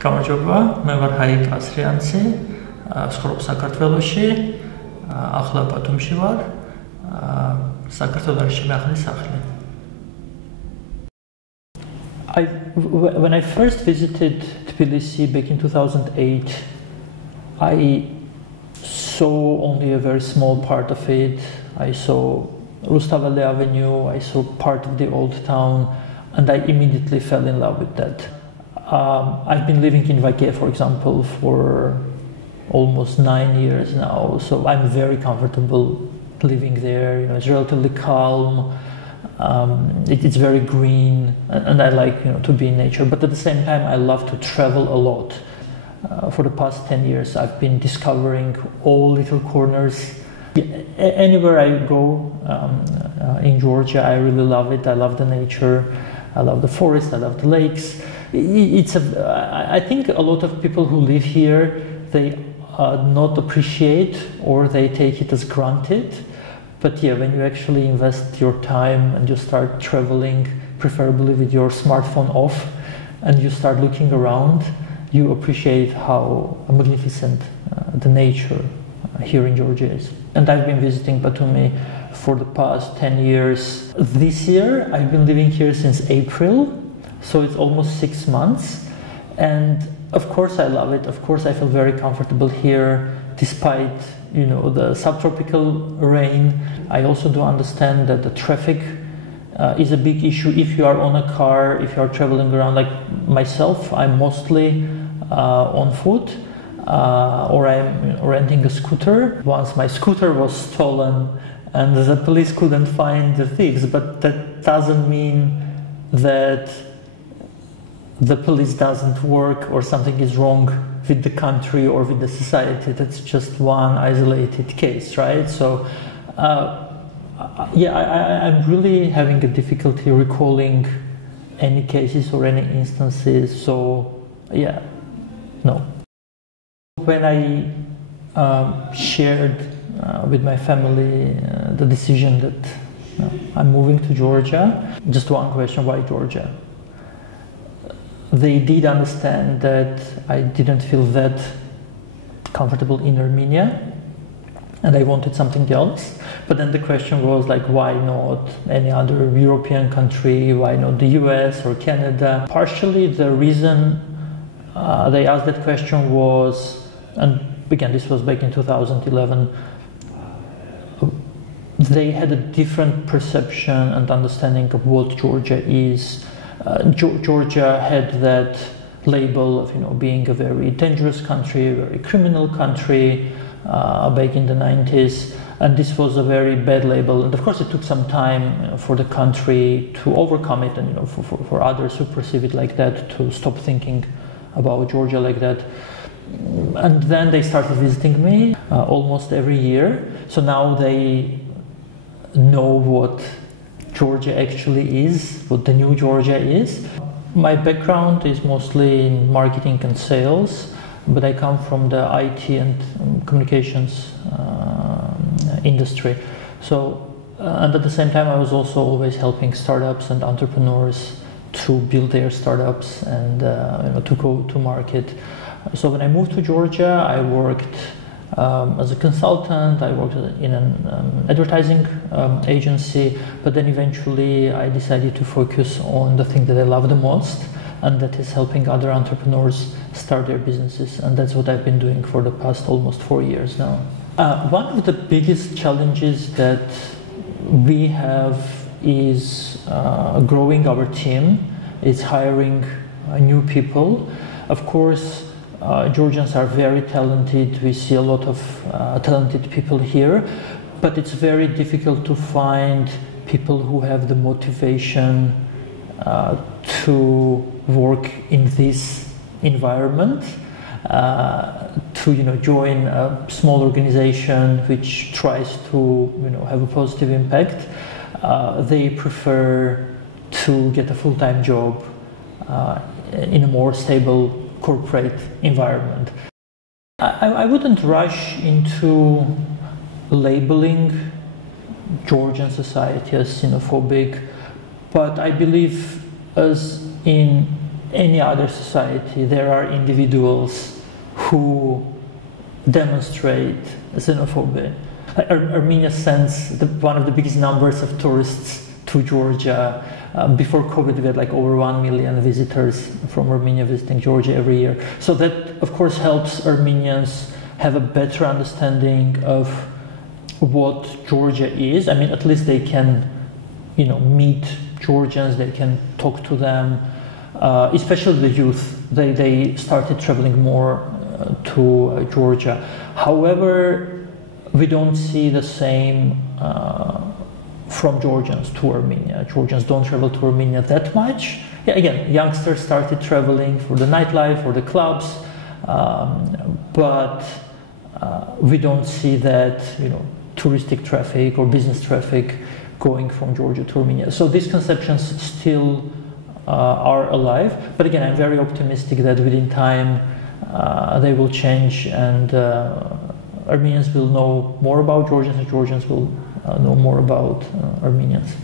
გამარჯობა, მე ვარ Hayk Asriyantsi, ვცხოვრობ საქართველოში, ახლა ბათუმში ვარ, საქართველოში მე ახალი სახლი. When I first visited Tbilisi back in 2008, I saw only a very small part of it. I saw Rustaveli Avenue, I saw part of the old town, and I immediately fell in love with that. I've been living in Vake, for example, for almost 9 years now, so I'm very comfortable living there. You know, it's relatively calm. It's very green, and I like to be in nature. But at the same time, I love to travel a lot. For the past 10 years, I've been discovering all little corners. Anywhere I go in Georgia, I really love it. I love the nature. I love the forest. I love the lakes. I think a lot of people who live here, they not appreciate or they take it as granted. But yeah, when you actually invest your time and you start traveling, preferably with your smartphone off, and you start looking around, you appreciate how magnificent the nature here in Georgia is. And I've been visiting Batumi for the past 10 years. This year, I've been living here since April. So it's almost 6 months, and of course I love it. Of course I feel very comfortable here, despite the subtropical rain. I also do understand that the traffic is a big issue if you are on a car, if you are traveling around. Like myself, I'm mostly on foot, or I'm renting a scooter. Once my scooter was stolen, and the police couldn't find the thieves, but that doesn't mean that the police doesn't work or something is wrong with the country or with the society. That's just one isolated case, right? So I'm really having a difficulty recalling any cases or any instances. So yeah, no. When I shared with my family the decision that I'm moving to Georgia, just one question: why Georgia? They did understand that I didn't feel that comfortable in Armenia and I wanted something else. But then the question was like, why not any other European country? Why not the US or Canada? Partially the reason they asked that question was, and again, this was back in 2011, they had a different perception and understanding of what Georgia is. Georgia had that label of being a very dangerous country, a very criminal country back in the 90s, and this was a very bad label. And of course it took some time for the country to overcome it, and for others who perceive it like that to stop thinking about Georgia like that. And then they started visiting me almost every year, so now they know what Georgia actually is, what the new Georgia is. My background is mostly in marketing and sales, but I come from the IT and communications industry. So, and at the same time, I was also always helping startups and entrepreneurs to build their startups and to go to market. So when I moved to Georgia, I worked as a consultant. I worked in an advertising agency, but then eventually I decided to focus on the thing that I love the most, and that is helping other entrepreneurs start their businesses, and that's what I've been doing for the past almost 4 years now. One of the biggest challenges that we have is growing our team, is hiring new people. Of course, Georgians are very talented. We see a lot of talented people here, but it's very difficult to find people who have the motivation to work in this environment, to join a small organization which tries to have a positive impact. They prefer to get a full-time job in a more stable corporate environment. I wouldn't rush into labeling Georgian society as xenophobic, but I believe as in any other society, there are individuals who demonstrate xenophobia. Armenia sends one of the biggest numbers of tourists to Georgia. Before COVID, we had like over 1 million visitors from Armenia visiting Georgia every year. So that, of course, helps Armenians have a better understanding of what Georgia is. I mean, at least they can, meet Georgians, they can talk to them, especially the youth. They started traveling more to Georgia. However, we don't see the same from Georgians to Armenia. Georgians don't travel to Armenia that much. Yeah, again, youngsters started traveling for the nightlife or the clubs, but we don't see that, touristic traffic or business traffic going from Georgia to Armenia. So these conceptions still are alive. But again, I'm very optimistic that within time they will change, and Armenians will know more about Georgians, and Georgians will know more about Armenians.